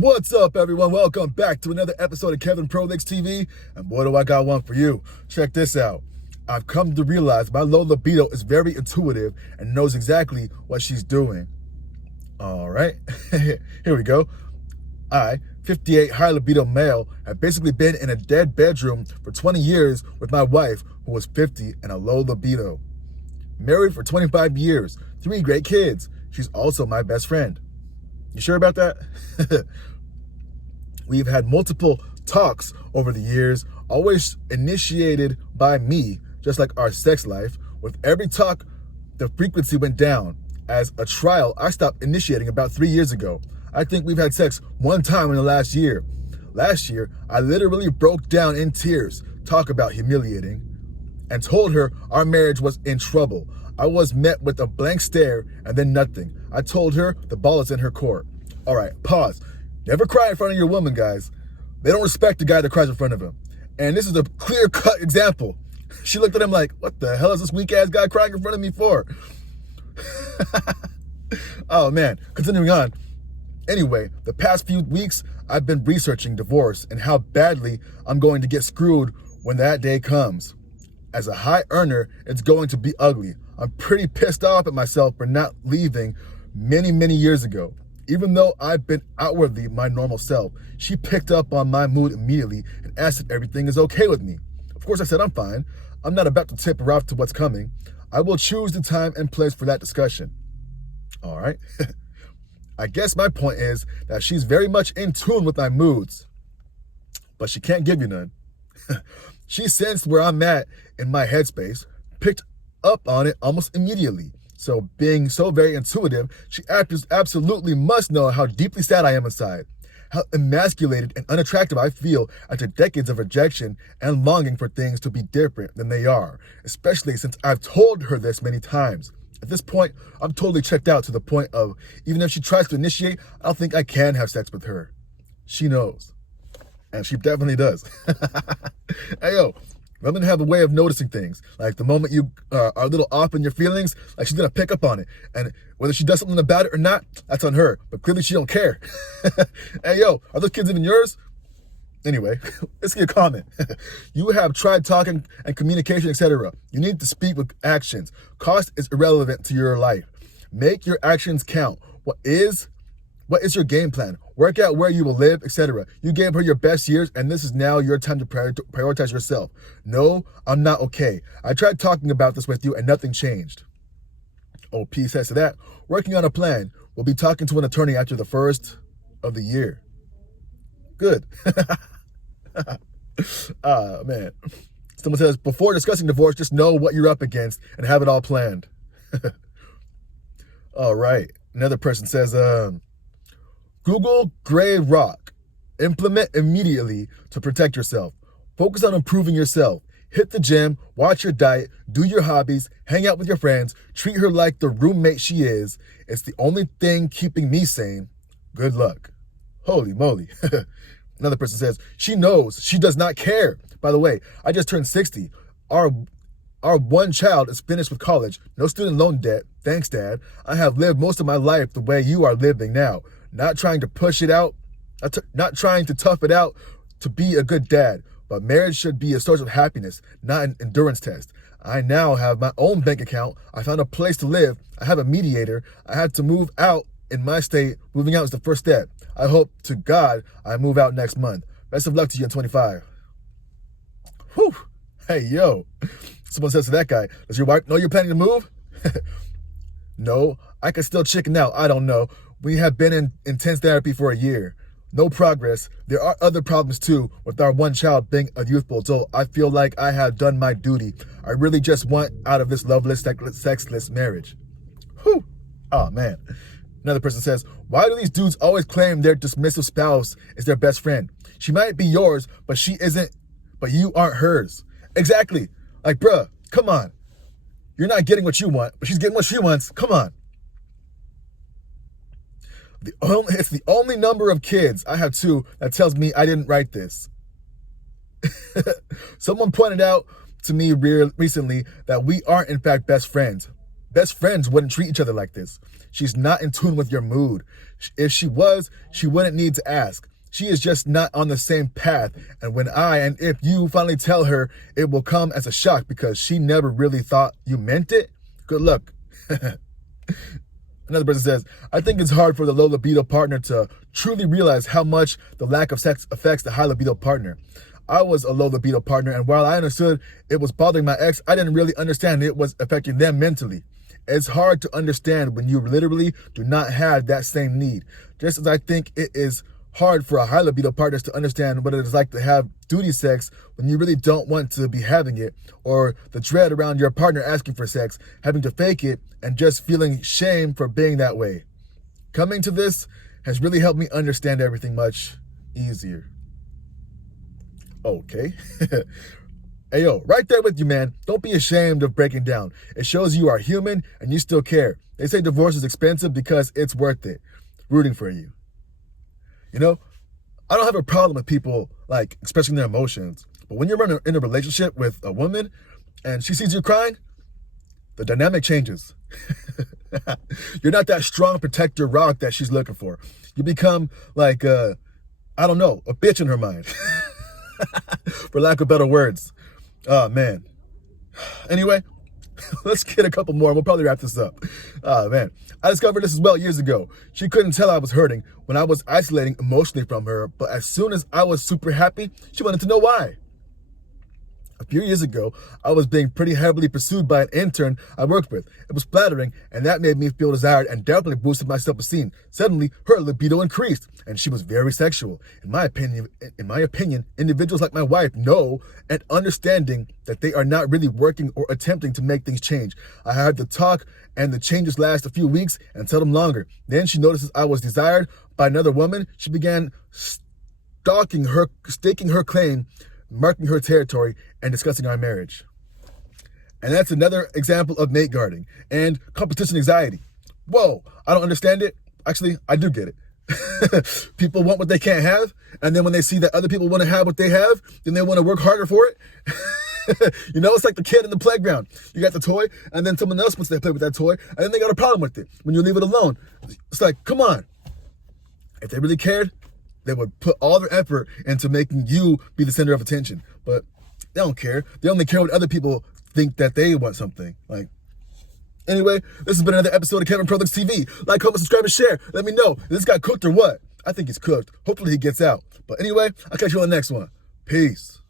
What's up, everyone? Welcome back to another episode of Kevin Pro Leagues TV. And boy, do I got one for you. Check this out. I've come to realize my low libido is very intuitive and knows exactly what she's doing. All right, here we go. I, 58 high libido male, have basically been in a dead bedroom for 20 years with my wife, who was 50 and a low libido. Married for 25 years, 3 great kids. She's also my best friend. You sure about that? We've had multiple talks over the years, always initiated by me, just like our sex life. With every talk, the frequency went down. As a trial, I stopped initiating about 3 years ago. I think we've had sex one time in the last year. Last year, I literally broke down in tears, talk about humiliating, and told her our marriage was in trouble. I was met with a blank stare and then nothing. I told her the ball is in her court. All right, pause. Never cry in front of your woman, guys. They don't respect the guy that cries in front of him. And this is a clear-cut example. She looked at him like, what the hell is this weak-ass guy crying in front of me for? Oh, man. Continuing on. Anyway, the past few weeks, I've been researching divorce and how badly I'm going to get screwed when that day comes. As a high earner, it's going to be ugly. I'm pretty pissed off at myself for not leaving many years ago. Even though I've been outwardly my normal self, she picked up on my mood immediately and asked if everything is okay with me. Of course, I said I'm fine. I'm not about to tip her off to what's coming. I will choose the time and place for that discussion. All right. I guess my point is that she's very much in tune with my moods, but she can't give you none. She sensed where I'm at in my headspace, picked up on it almost immediately. So being so very intuitive, she absolutely must know how deeply sad I am inside, how emasculated and unattractive I feel after decades of rejection and longing for things to be different than they are, especially since I've told her this many times. At this point, I'm totally checked out to the point of, even if she tries to initiate, I don't think I can have sex with her. She knows. And she definitely does. Hey, yo. Women have a way of noticing things. Like the moment you are a little off in your feelings, like she's gonna pick up on it. And whether she does something about it or not, that's on her. But clearly she don't care. Hey, yo, are those kids even yours? Anyway, let's get a comment. You have tried talking and communication, etc. You need to speak with actions. Cost is irrelevant to your life. Make your actions count. What is your game plan? Work out where you will live, etc. You gave her your best years, and this is now your time to prioritize yourself. No, I'm not okay. I tried talking about this with you, and nothing changed. OP says to that, working on a plan. We'll be talking to an attorney after the first of the year. Good. Man. Someone says, before discussing divorce, just know what you're up against and have it all planned. All right. Another person says, Google gray rock. Implement immediately to protect yourself. Focus on improving yourself. Hit the gym, watch your diet, do your hobbies, hang out with your friends, treat her like the roommate she is. It's the only thing keeping me sane. Good luck. Holy moly. Another person says, she knows, she does not care. By the way, I just turned 60. Our one child is finished with college. No student loan debt. Thanks, Dad. I have lived most of my life the way you are living now. Not trying to push it out, not trying to tough it out to be a good dad. But marriage should be a source of happiness, not an endurance test. I now have my own bank account. I found a place to live. I have a mediator. I had to move out in my state. Moving out is the first step. I hope to God I move out next month. Best of luck to you in 25. Whew. Hey, yo. Someone says to that guy, does your wife know you're planning to move? No, I can still chicken out. I don't know. We have been in intense therapy for a year. No progress. There are other problems too. With our one child being a youthful adult, I feel like I have done my duty. I really just want out of this loveless, sexless marriage. Whew. Oh, man. Another person says, why do these dudes always claim their dismissive spouse is their best friend? She might be yours, but she isn't, but you aren't hers. Exactly. Like, bruh, come on. You're not getting what you want, but she's getting what she wants. Come on. It's the only number of kids, I have 2, that tells me I didn't write this. Someone pointed out to me recently that we aren't in fact best friends. Best friends wouldn't treat each other like this. She's not in tune with your mood. If she was, she wouldn't need to ask. She is just not on the same path. And if you finally tell her, it will come as a shock because she never really thought you meant it. Good luck. Another person says, I think it's hard for the low libido partner to truly realize how much the lack of sex affects the high libido partner. I was a low libido partner, and while I understood it was bothering my ex, I didn't really understand it was affecting them mentally. It's hard to understand when you literally do not have that same need. Just as I think it is hard for a high libido partner to understand what it is like to have duty sex when you really don't want to be having it, or the dread around your partner asking for sex, having to fake it, and just feeling shame for being that way. Coming to this has really helped me understand everything much easier. Okay. Hey, yo, right there with you, man. Don't be ashamed of breaking down. It shows you are human and you still care. They say divorce is expensive because it's worth it. Rooting for you. You know, I don't have a problem with people like expressing their emotions, but when you're in a relationship with a woman and she sees you crying, the dynamic changes. You're not that strong protector rock that she's looking for. You become like, a bitch in her mind, for lack of better words. Oh, man. Anyway, let's get a couple more and we'll probably wrap this up. Oh, man. I discovered this as well years ago. She couldn't tell I was hurting when I was isolating emotionally from her, but as soon as I was super happy, she wanted to know why. A few years ago, I was being pretty heavily pursued by an intern I worked with. It was flattering, and that made me feel desired and definitely boosted my self-esteem. Suddenly, her libido increased, and she was very sexual. In my opinion, individuals like my wife know and understanding that they are not really working or attempting to make things change. I had the talk, and the changes last a few weeks and seldom longer. Then she notices I was desired by another woman. She began staking her claim, marking her territory, and discussing our marriage. And that's another example of mate guarding and competition anxiety. Whoa, I don't understand it. Actually, I do get it. People want what they can't have, and then when they see that other people want to have what they have, then they want to work harder for it. You know, it's like the kid in the playground. You got the toy, and then someone else wants to play with that toy, and then they got a problem with it when you leave it alone. It's like, come on. If they really cared, they would put all their effort into making you be the center of attention. But they don't care. They only care when other people think that they want something. Anyway, this has been another episode of Kevin Pro Looks TV. Like, comment, subscribe, and share. Let me know if this got cooked or what. I think he's cooked. Hopefully he gets out. But anyway, I'll catch you on the next one. Peace.